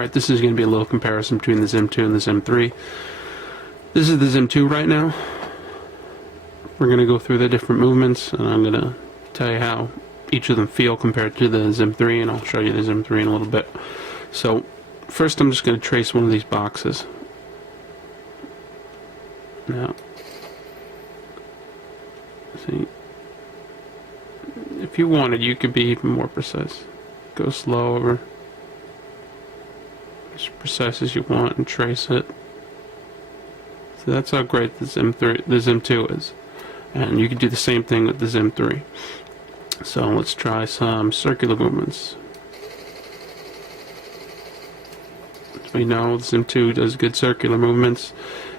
Alright, this is going to be a little comparison between the XIM2 and the XIM3. This is the XIM2 right now. We're going to go through the different movements, and I'm going to tell you how each of them feel compared to the XIM3, and I'll show you the XIM3 in a little bit. So, first I'm just going to trace one of these boxes. Now, see, if you wanted, you could be even more precise. Go slow over, as precise as you want, and trace it. So that's how great the XIM2 is. And you can do the same thing with the XIM3. So let's try some circular movements. As we know, the XIM2 does good circular movements.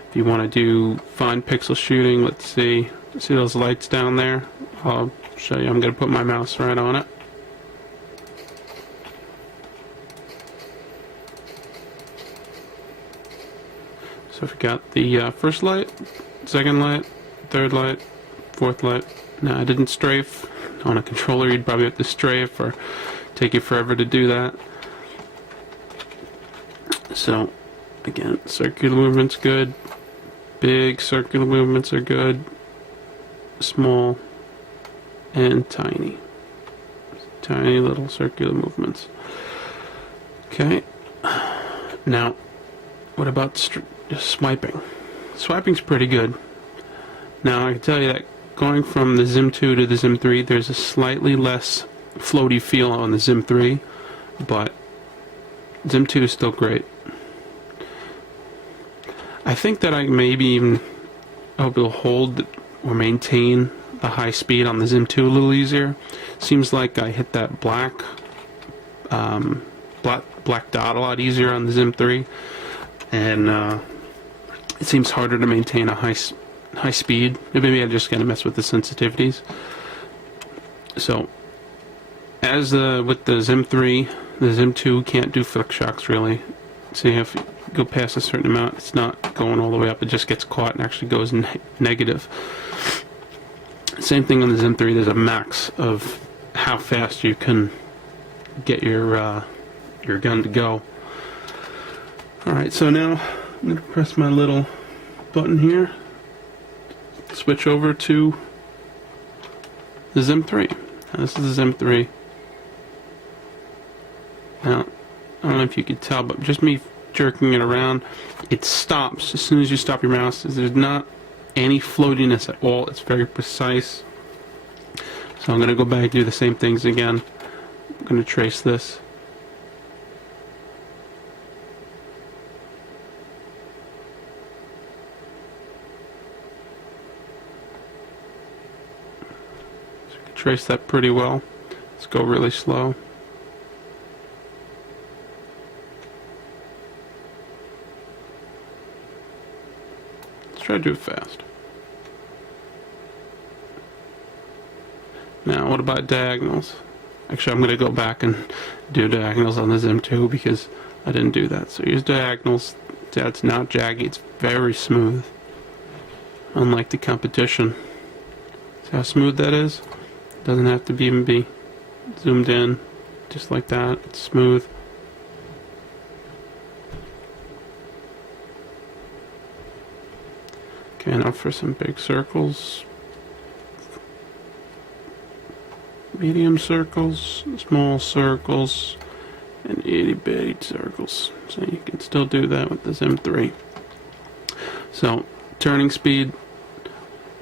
If you want to do fine pixel shooting, let's see those lights down there? I'll show you. I'm going to put my mouse right on it. So if we got the first light, second light, third light, fourth light. Now I didn't strafe. On a controller you'd probably have to strafe or take you forever to do that. So again, circular movements good. Big circular movements are good. Small and tiny. Tiny little circular movements. Okay. Now, what about just swiping? Swiping's pretty good. Now, I can tell you that going from the XIM2 to the XIM3, there's a slightly less floaty feel on the XIM3, but XIM2 is still great. I think that I maybe even hope it'll hold or maintain the high speed on the XIM2 a little easier. Seems like I hit that black dot a lot easier on the XIM3, and it seems harder to maintain a high speed. Maybe I just gotta mess with the sensitivities. So, as with the XIM3, the XIM2 can't do flick shocks really. See, if you go past a certain amount, it's not going all the way up. It just gets caught and actually goes negative. Same thing on the XIM3. There's a max of how fast you can get your gun to go. All right, so now I'm gonna press my little button here. Switch over to the XIM3. Now, this is the XIM3. Now, I don't know if you could tell, but just me jerking it around, it stops as soon as you stop your mouse. There's not any floatiness at all. It's very precise. So I'm going to go back and do the same things again. I'm going to trace this. So you can trace that pretty well. Let's go really slow. Try to do it fast. Now, what about diagonals? Actually, I'm going to go back and do diagonals on the XIM2 because I didn't do that. So here's diagonals. That's not jaggy. It's very smooth. Unlike the competition. See how smooth that is? It doesn't have to even be zoomed in. Just like that. It's smooth. Okay, now for some big circles, medium circles, small circles, and itty bitty circles. So you can still do that with the XIM3. So, turning speed,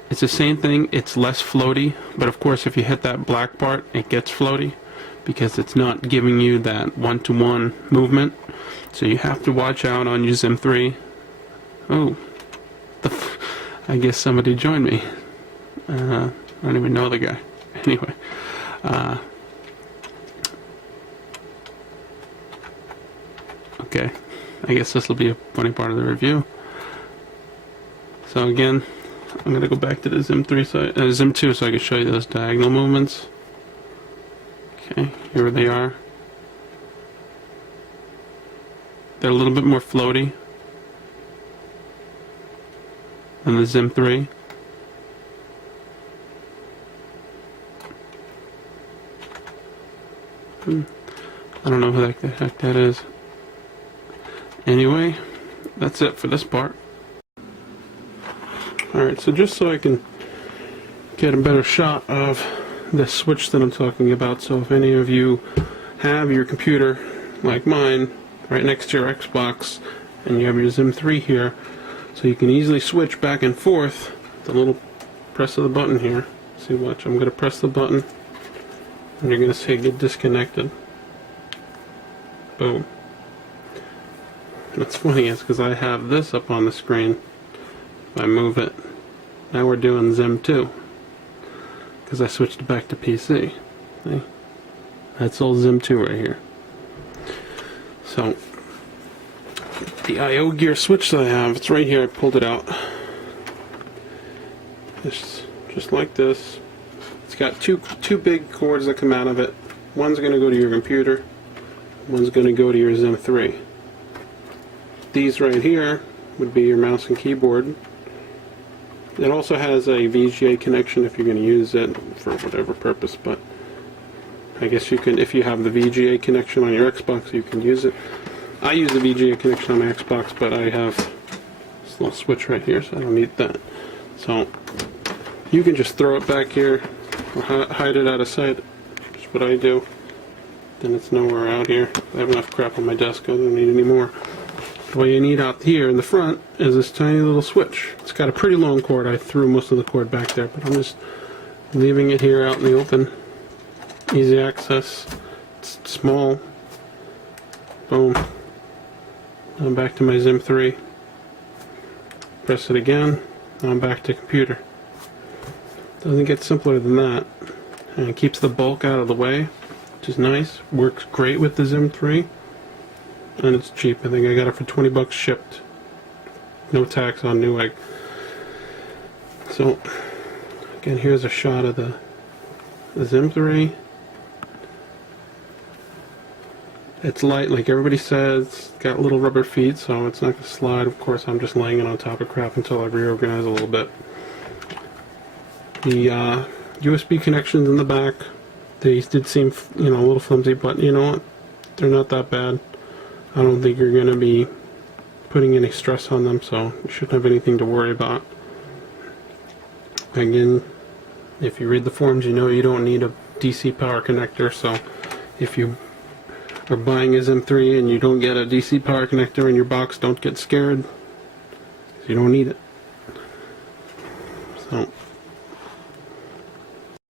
it's the same thing, it's less floaty, but of course if you hit that black part, it gets floaty, because it's not giving you that one-to-one movement. So you have to watch out on your XIM3. Oh, I guess somebody joined me. I don't even know the guy. Anyway. Okay. I guess this will be a funny part of the review. So again, I'm going to go back to the XIM2 so I can show you those diagonal movements. Okay, here they are. They're a little bit more floaty than the XIM3. I don't know who the heck that is. Anyway, that's it for this part. Alright, so just so I can get a better shot of the switch that I'm talking about, so if any of you have your computer, like mine, right next to your Xbox, and you have your XIM3 here, so you can easily switch back and forth, the little press of the button here. See, watch, I'm going to press the button, and you're going to say get disconnected. Boom. What's funny is because I have this up on the screen, if I move it, now we're doing XIM2, because I switched it back to PC. See? That's old XIM2 right here. So, the I/O gear switch that I have, it's right here, I pulled it out. It's just like this. It's got two big cords that come out of it. One's going to go to your computer, one's going to go to your XIM3. These right here would be your mouse and keyboard. It also has a VGA connection if you're going to use it for whatever purpose, but I guess you can, if you have the VGA connection on your Xbox, you can use it. I use the VGA connection on my Xbox, but I have this little switch right here, so I don't need that. So you can just throw it back here or hide it out of sight. That's what I do. Then it's nowhere out here. I have enough crap on my desk, I don't need any more. What you need out here in the front is this tiny little switch. It's got a pretty long cord. I threw most of the cord back there, but I'm just leaving it here out in the open. Easy access. It's small. Boom. Now I'm back to my XIM3. Press it again. Now I'm back to computer. Doesn't get simpler than that. And it keeps the bulk out of the way, which is nice. Works great with the XIM3. And it's cheap. I think I got it for 20 bucks shipped. No tax on Newegg. So, again, here's a shot of the XIM3. It's light, like everybody says. It's got little rubber feet, so it's not going to slide. Of course, I'm just laying it on top of crap until I reorganize a little bit. The USB connections in the back, they did seem, a little flimsy, but you know what? They're not that bad. I don't think you're going to be putting any stress on them, so you shouldn't have anything to worry about. Again, if you read the forums, you know you don't need a DC power connector, so if you are buying a XIM3 and you don't get a DC power connector in your box, don't get scared, because you don't need it. So